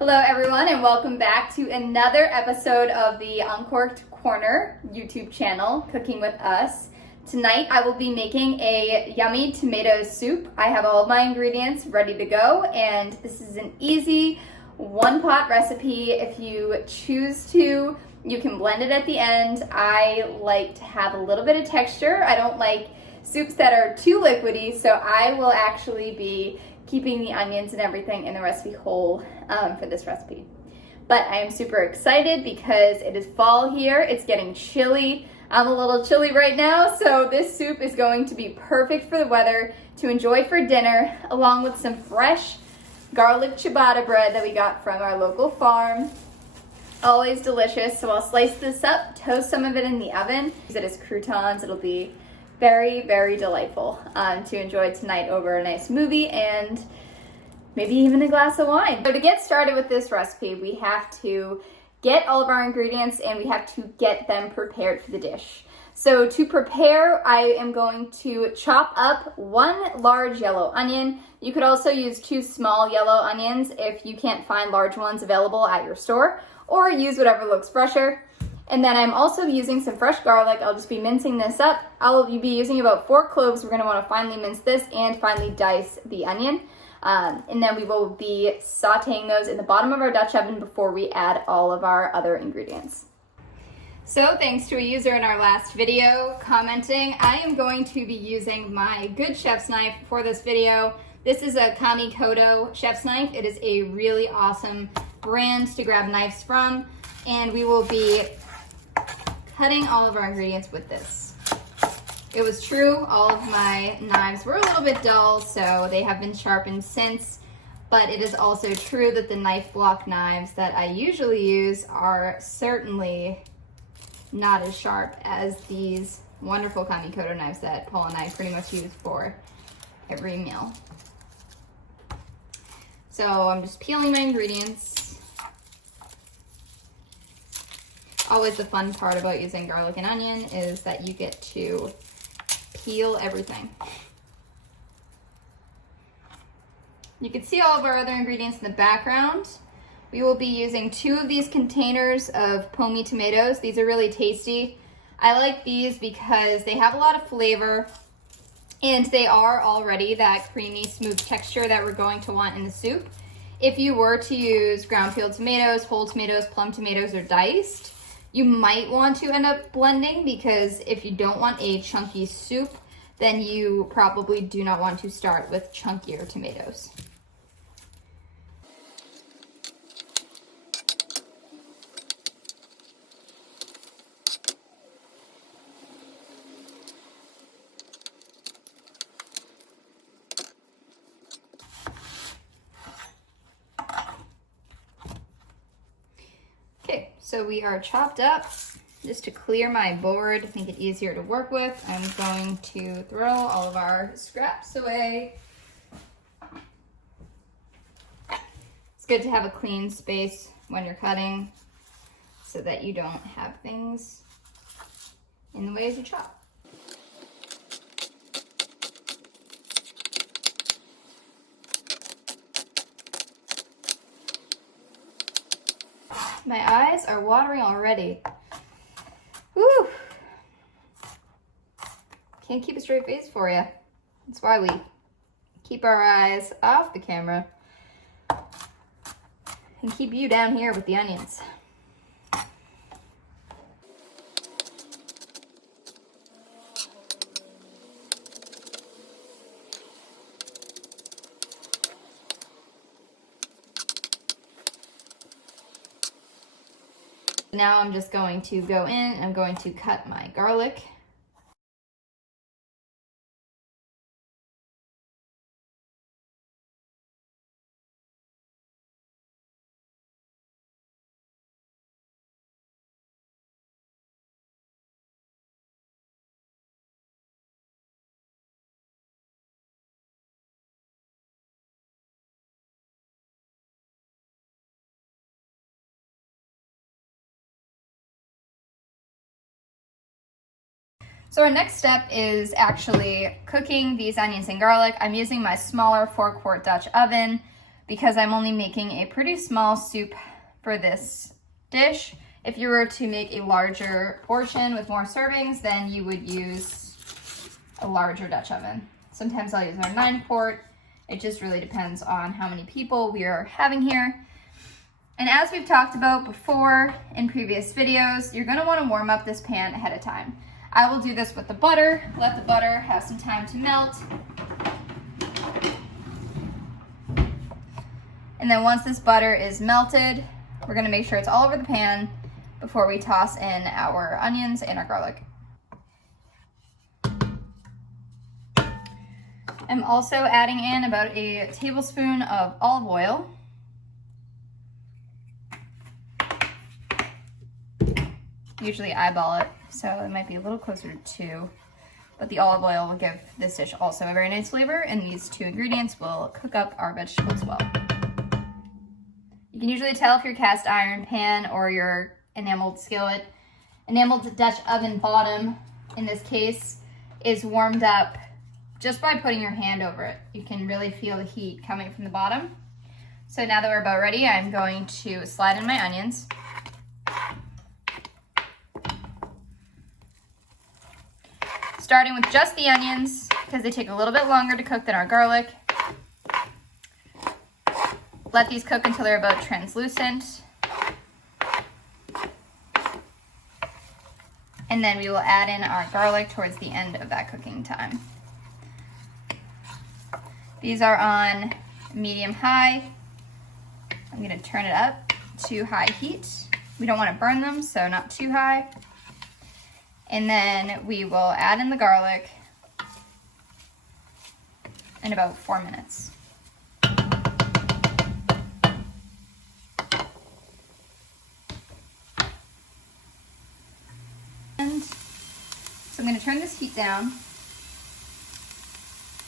Hello everyone and welcome back to another episode of the Uncorked Corner YouTube channel, Cooking with Us. Tonight I will be making a yummy tomato soup. I have all of my ingredients ready to go and this is an easy one-pot recipe. If you choose to, you can blend it at the end. I like to have a little bit of texture. I don't like soups that are too liquidy, so I will actually be keeping the onions and everything in the recipe whole for this recipe. But I am super excited because it is fall here. It's getting chilly. I'm a little chilly right now, so this soup is going to be perfect for the weather to enjoy for dinner, along with some fresh garlic ciabatta bread that we got from our local farm. Always delicious. So I'll slice this up, toast some of it in the oven, use it as croutons. It'll be very, very delightful to enjoy tonight over a nice movie and maybe even a glass of wine. So to get started with this recipe, we have to get all of our ingredients and we have to get them prepared for the dish. So to prepare, I am going to chop up one large yellow onion. You could also use 2 small yellow onions if you can't find large ones available at your store, or use whatever looks fresher. And then I'm also using some fresh garlic. I'll just be mincing this up. I'll be using about 4 cloves. We're gonna wanna finely mince this and finely dice the onion. And then we will be sauteing those in the bottom of our Dutch oven before we add all of our other ingredients. So thanks to a user in our last video commenting, I am going to be using my Good Chef's knife for this video. This is a Kamikoto chef's knife. It is a really awesome brand to grab knives from, and we will be cutting all of our ingredients with this. It was true, all of my knives were a little bit dull, so they have been sharpened since, but it is also true that the knife block knives that I usually use are certainly not as sharp as these wonderful Kamikoto knives that Paul and I pretty much use for every meal. So I'm just peeling my ingredients. Always the fun part about using garlic and onion is that you get to peel everything. You can see all of our other ingredients in the background. We will be using 2 of these containers of Pomi tomatoes. These are really tasty. I like these because they have a lot of flavor and they are already that creamy, smooth texture that we're going to want in the soup. If you were to use ground peeled tomatoes, whole tomatoes, plum tomatoes, or diced, you might want to end up blending, because if you don't want a chunky soup, then you probably do not want to start with chunkier tomatoes. Okay, so we are chopped up. Just to clear my board, make it easier to work with, I'm going to throw all of our scraps away. It's good to have a clean space when you're cutting so that you don't have things in the way as you chop. My eyes are watering already. Whew. Can't keep a straight face for you. That's why we keep our eyes off the camera and keep you down here with the onions. Now I'm just going to go in, I'm going to cut my garlic. So our next step is actually cooking these onions and garlic. I'm using my smaller 4-quart Dutch oven. because I'm only making a pretty small soup for this dish. If you were to make a larger portion with more servings, then you would use a larger Dutch oven. Sometimes I'll use our 9-quart. It just really depends on how many people we are having here. And as we've talked about before in previous videos, you're gonna wanna warm up this pan ahead of time. I will do this with the butter, let the butter have some time to melt. And then once this butter is melted, we're gonna make sure it's all over the pan before we toss in our onions and our garlic. I'm also adding in about a tablespoon of olive oil. Usually eyeball it, so it might be a little closer to 2, but the olive oil will give this dish also a very nice flavor, and these 2 ingredients will cook up our vegetables well. You can usually tell if your cast iron pan or your enameled skillet, enameled Dutch oven bottom in this case, is warmed up just by putting your hand over it. You can really feel the heat coming from the bottom. So now that we're about ready, I'm going to slide in my onions. Starting with just the onions, because they take a little bit longer to cook than our garlic. Let these cook until they're about translucent. And then we will add in our garlic towards the end of that cooking time. These are on medium-high. I'm gonna turn it up to high heat. We don't wanna burn them, so not too high. And then we will add in the garlic in about 4 minutes. And so I'm going to turn this heat down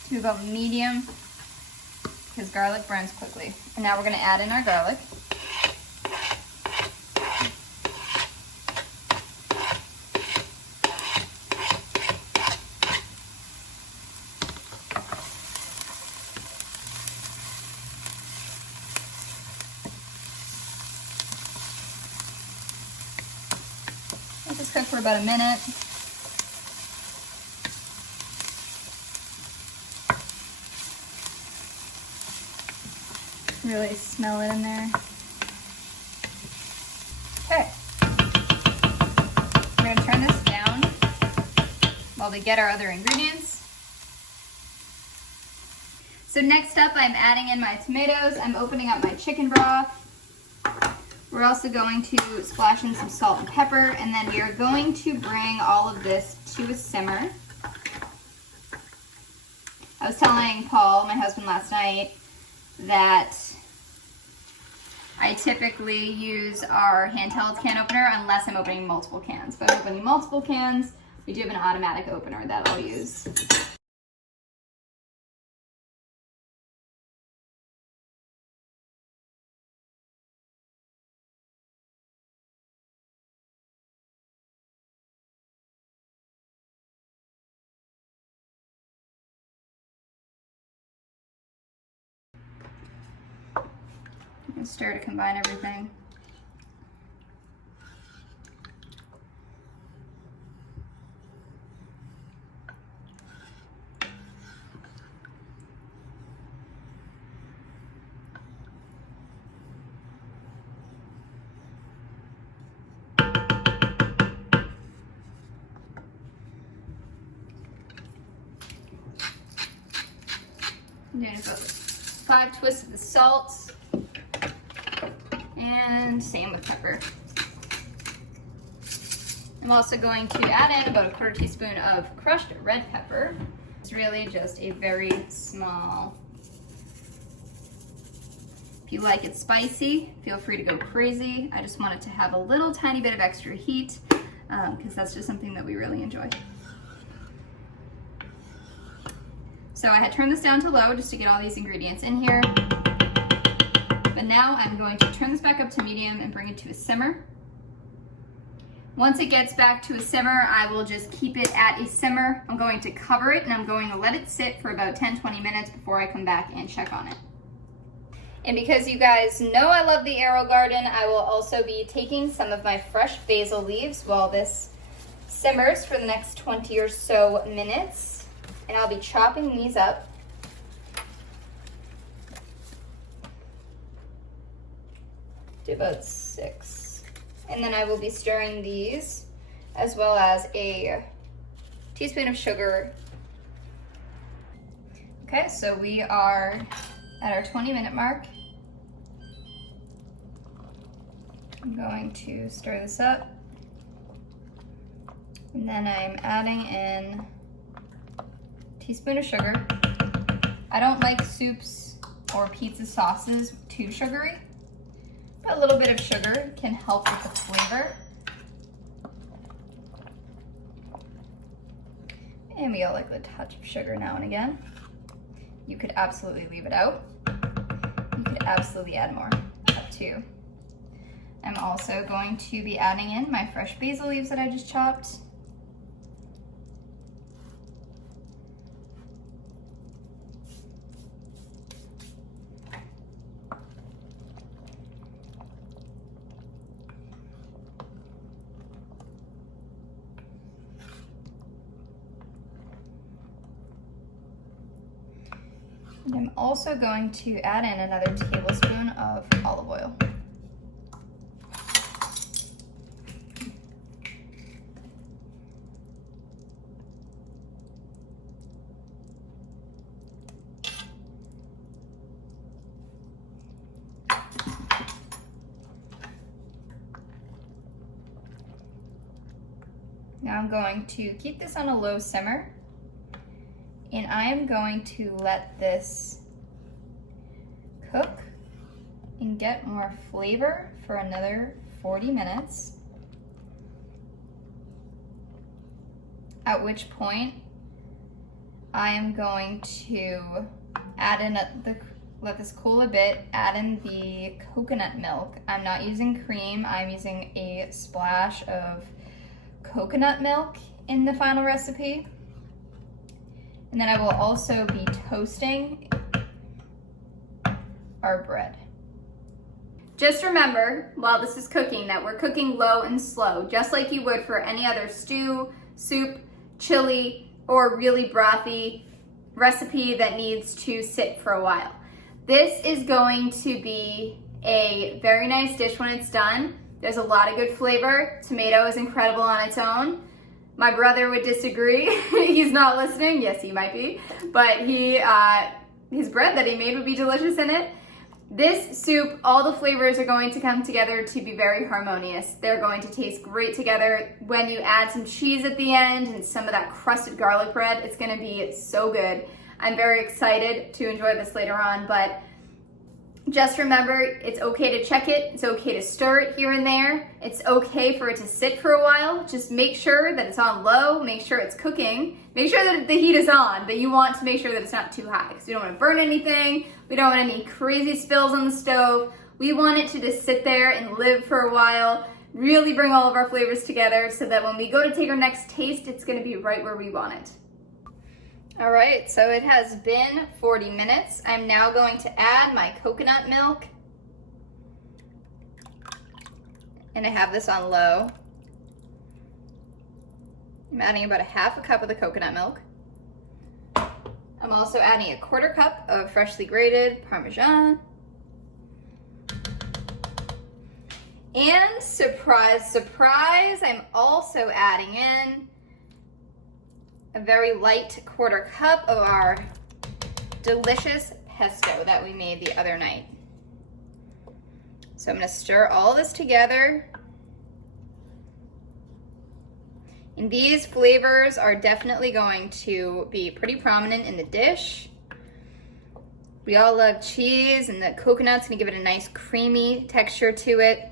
to about medium because garlic burns quickly. And now we're going to add in our garlic. Let this cook for about a minute. Really smell it in there. Okay. We're going to turn this down while we get our other ingredients. So next up, I'm adding in my tomatoes. I'm opening up my chicken broth. We're also going to splash in some salt and pepper, and then we are going to bring all of this to a simmer. I was telling Paul, my husband, last night that I typically use our handheld can opener unless I'm opening multiple cans. If I'm opening multiple cans, we do have an automatic opener that I'll use. And stir to combine everything. I'm doing about 5 twists of the salt. And same with pepper. I'm also going to add in about a 1/4 teaspoon of crushed red pepper. It's really just a very small. If you like it spicy, feel free to go crazy. I just want it to have a little tiny bit of extra heat because that's just something that we really enjoy. So I had turned this down to low just to get all these ingredients in here. But now I'm going to turn this back up to medium and bring it to a simmer. Once it gets back to a simmer, I will just keep it at a simmer. I'm going to cover it and I'm going to let it sit for about 10-20 minutes before I come back and check on it. And because you guys know I love the Arrow Garden, I will also be taking some of my fresh basil leaves while this simmers for the next 20 or so minutes. And I'll be chopping these up. To about 6. And then I will be stirring these, as well as a teaspoon of sugar. Okay, so we are at our 20-minute mark. I'm going to stir this up. And then I'm adding in a teaspoon of sugar. I don't like soups or pizza sauces too sugary. A little bit of sugar can help with the flavor. And we all like a touch of sugar now and again. You could absolutely leave it out. You could absolutely add more, up to you. I'm also going to be adding in my fresh basil leaves that I just chopped. And I'm also going to add in another tablespoon of olive oil. Now I'm going to keep this on a low simmer. And I am going to let this cook and get more flavor for another 40 minutes. At which point I am going to add in let this cool a bit, add in the coconut milk. I'm not using cream, I'm using a splash of coconut milk in the final recipe. And then I will also be toasting our bread. Just remember, while this is cooking, that we're cooking low and slow, just like you would for any other stew, soup, chili, or really brothy recipe that needs to sit for a while. This is going to be a very nice dish when it's done. There's a lot of good flavor. Tomato is incredible on its own. My brother would disagree. He's not listening. Yes, he might be. But his bread that he made would be delicious in it. This soup, all the flavors are going to come together to be very harmonious. They're going to taste great together. When you add some cheese at the end and some of that crusted garlic bread, it's gonna be so good. I'm very excited to enjoy this later on, but just remember, it's okay to check it. It's okay to stir it here and there. It's okay for it to sit for a while. Just make sure that it's on low. Make sure it's cooking. Make sure that the heat is on, but you want to make sure that it's not too high because we don't want to burn anything. We don't want any crazy spills on the stove. We want it to just sit there and live for a while, really bring all of our flavors together so that when we go to take our next taste, it's going to be right where we want it. All right, so it has been 40 minutes. I'm now going to add my coconut milk. And I have this on low. I'm adding about a half a cup of the coconut milk. I'm also adding a 1/4 cup of freshly grated parmesan. And surprise, surprise, I'm also adding in a very light 1/4 cup of our delicious pesto that we made the other night. So I'm gonna stir all this together. And these flavors are definitely going to be pretty prominent in the dish. We all love cheese, and the coconut's gonna give it a nice creamy texture to it.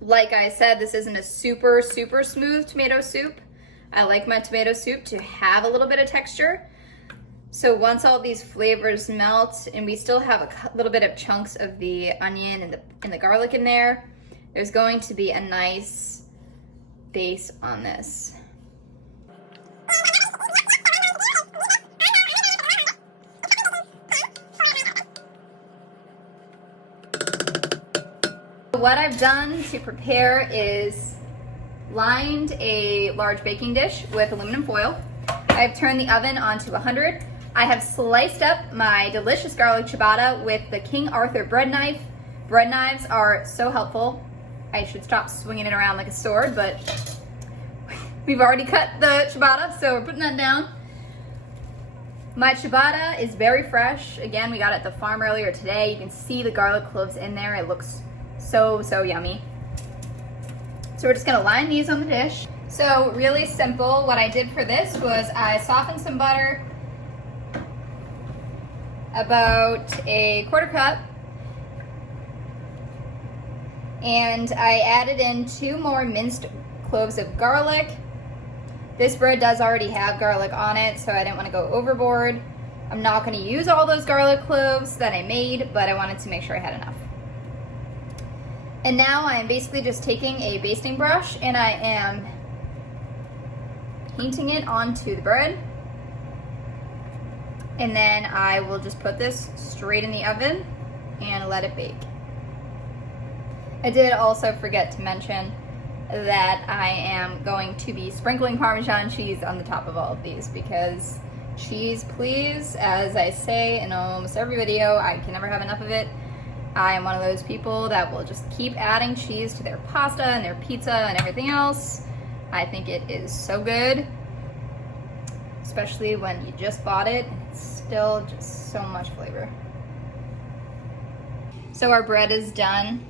Like I said, this isn't a super, super smooth tomato soup. I like my tomato soup to have a little bit of texture. So once all these flavors melt and we still have a little bit of chunks of the onion and the garlic in there, there's going to be a nice base on this. what I've done to prepare is lined a large baking dish with aluminum foil. I've turned the oven onto 100. I have sliced up my delicious garlic ciabatta with the King Arthur bread knife. Bread knives are so helpful. I should stop swinging it around like a sword, but we've already cut the ciabatta, so we're putting that down. My ciabatta is very fresh. Again, we got it at the farm earlier today. You can see the garlic cloves in there. It looks so yummy. So we're just gonna line these on the dish. So really simple. What I did for this was I softened some butter, about a quarter cup, and I added in 2 more minced cloves of garlic. This bread does already have garlic on it, so I didn't want to go overboard. I'm not going to use all those garlic cloves that I made, but I wanted to make sure I had enough. And now I am basically just taking a basting brush and I am painting it onto the bread. And then I will just put this straight in the oven and let it bake. I did also forget to mention that I am going to be sprinkling Parmesan cheese on the top of all of these because cheese, please, as I say in almost every video, I can never have enough of it. I am one of those people that will just keep adding cheese to their pasta and their pizza and everything else. I think it is so good, especially when you just bought it and it's still just so much flavor. So our bread is done,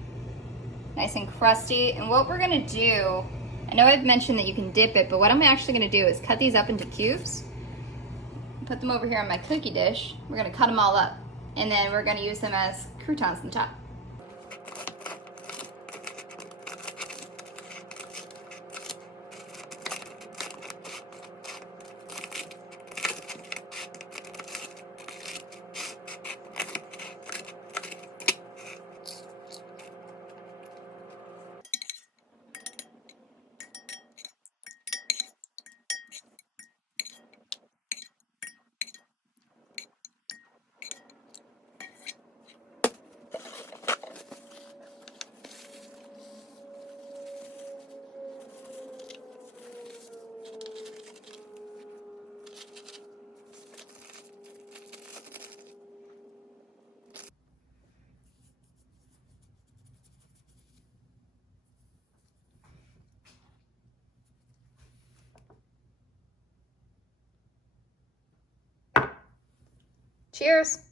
nice and crusty. And what we're gonna do, I know I've mentioned that you can dip it, but what I'm actually gonna do is cut these up into cubes, put them over here on my cookie dish. We're gonna cut them all up, and then we're gonna use them as croutons on top. Cheers.